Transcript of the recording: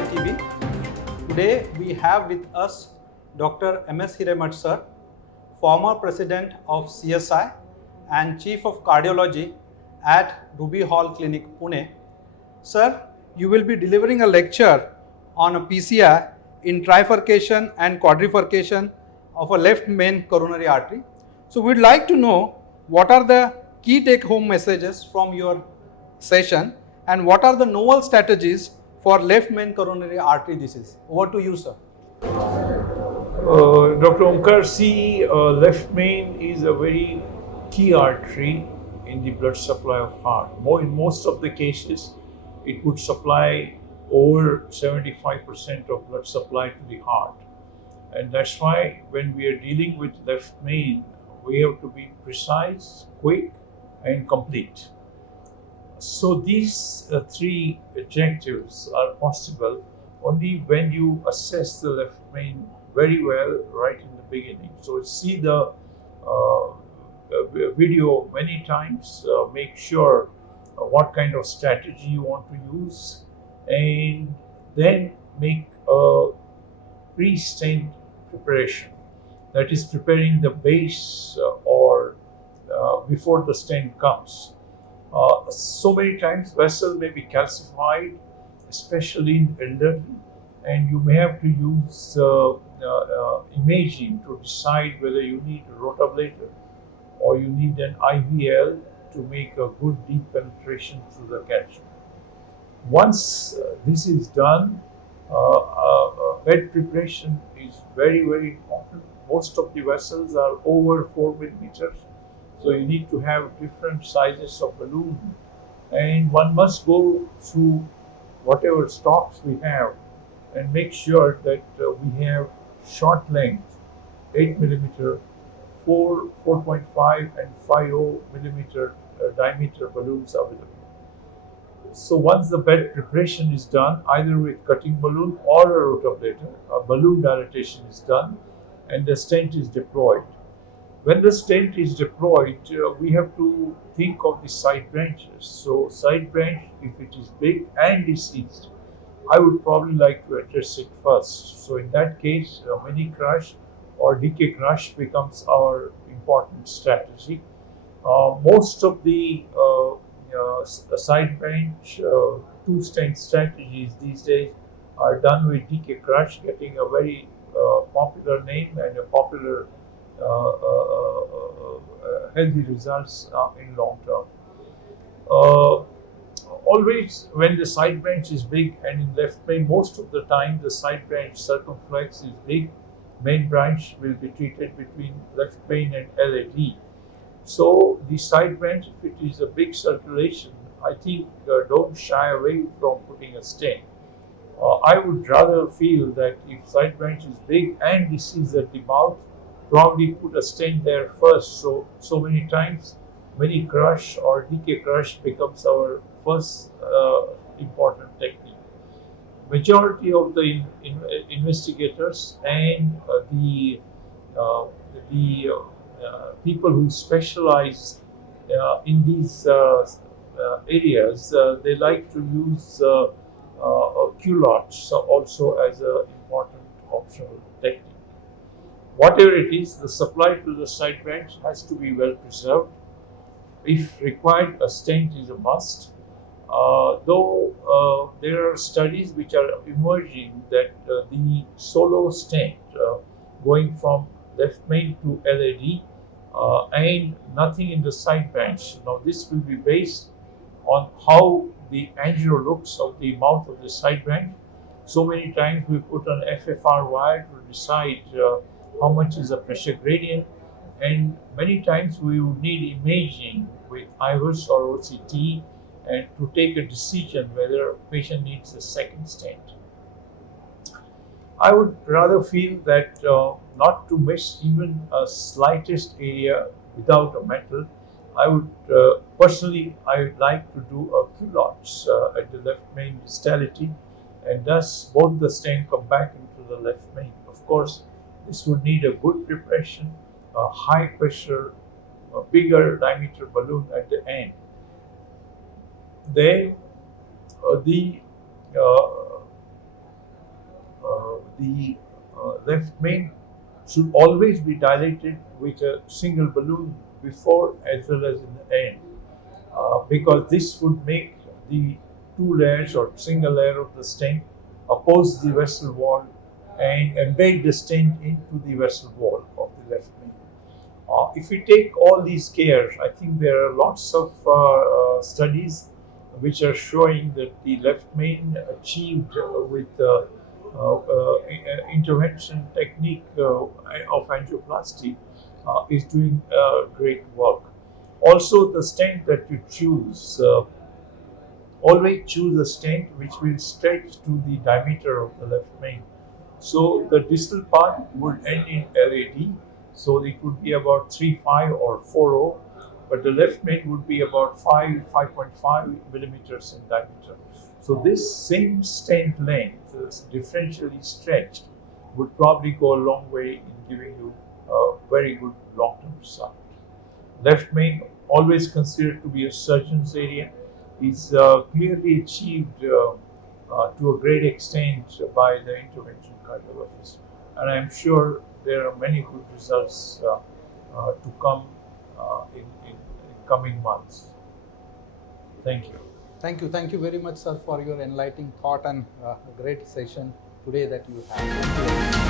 CSI TV. Today we have with us Dr. M.S. Hiremath sir, former president of CSI and chief of cardiology at Ruby Hall Clinic, Pune. Sir, you will be delivering a lecture on a PCI in trifurcation and quadrifurcation of a left main coronary artery. So we'd like to know what are the key take-home messages from your session and what are the novel strategies for left main coronary artery disease. Over to you, sir. Dr. Omkar, see, left main is a very key artery in the blood supply of heart. In most of the cases, it would supply over 75% of blood supply to the heart. And that's why when we are dealing with left main, we have to be precise, quick, and complete. So these three objectives are possible only when you assess the left main very well right in the beginning. So see the video many times, make sure what kind of strategy you want to use, and then make a pre-stent preparation. That is preparing the base or before the stent comes. So many times vessel may be calcified, especially in elderly, and you may have to use imaging to decide whether you need a rotablator or you need an IVL to make a good deep penetration through the catchment. Once this is done, bed preparation is very, very important. Most of the vessels are over 4 millimeters. So you need to have different sizes of balloon, and one must go through whatever stocks we have and make sure that we have short length 8 millimeter, 4.5 and 5.0 millimeter diameter balloons available. So once the bed preparation is done, either with cutting balloon or a rotablator, a balloon dilatation is done and the stent is deployed. When the stent is deployed, we have to think of the side branches. So side branch, if it is big and deceased, I would probably like to address it first. So in that case, mini crush or decay crush becomes our important strategy. Most of the side branch two stent strategies these days are done with decay crush, getting a very popular name and a popular healthy results in long term. Always when the side branch is big, and in left main most of the time the side branch circumflex is big, main branch will be treated between left main and LAD. So the side branch, if it is a big circulation, I think don't shy away from putting a stent. I would rather feel that if side branch is big and disease at the mouth, probably put a stent there first. So many times, mini crush or decay crush becomes our first important technique. Majority of the investigators and the people who specialize in these areas, they like to use culottes also as an important optional technique. Whatever it is, the supply to the side branch has to be well preserved. If required, a stent is a must. Though there are studies which are emerging that the solo stent going from left main to LAD and nothing in the side branch. Now this will be based on how the angio looks of the mouth of the side branch. So many times we put an FFR wire to decide how much is the pressure gradient, and many times we would need imaging with IVUS or OCT and to take a decision whether a patient needs a second stent. I would rather feel that not to miss even a slightest area without a metal. I would personally, I would like to do a culottes at the left main distality, and thus both the stent come back into the left main. Of course, this would need a good preparation, a high pressure, a bigger diameter balloon at the end. Then the the left main should always be dilated with a single balloon before as well as in the end, because this would make the two layers or single layer of the stent oppose the vessel wall and embed the stent into the vessel wall of the left main. If we take all these cares, I think there are lots of studies which are showing that the left main achieved with intervention technique of angioplasty is doing great work. Also, the stent that you choose, always choose a stent which will stretch to the diameter of the left main. So the distal part would end in LAD, so it would be about 3.5 or 4.0, but the left main would be about 5.5 millimeters in diameter. So this same stent length, differentially stretched, would probably go a long way in giving you a very good long-term result. Left main, always considered to be a surgeon's area, is clearly achieved to a great extent by the intervention cardiologist. And I'm sure there are many good results to come in coming months. Thank you. Thank you very much, sir, for your enlightening thought and great session today that you have. Thank you.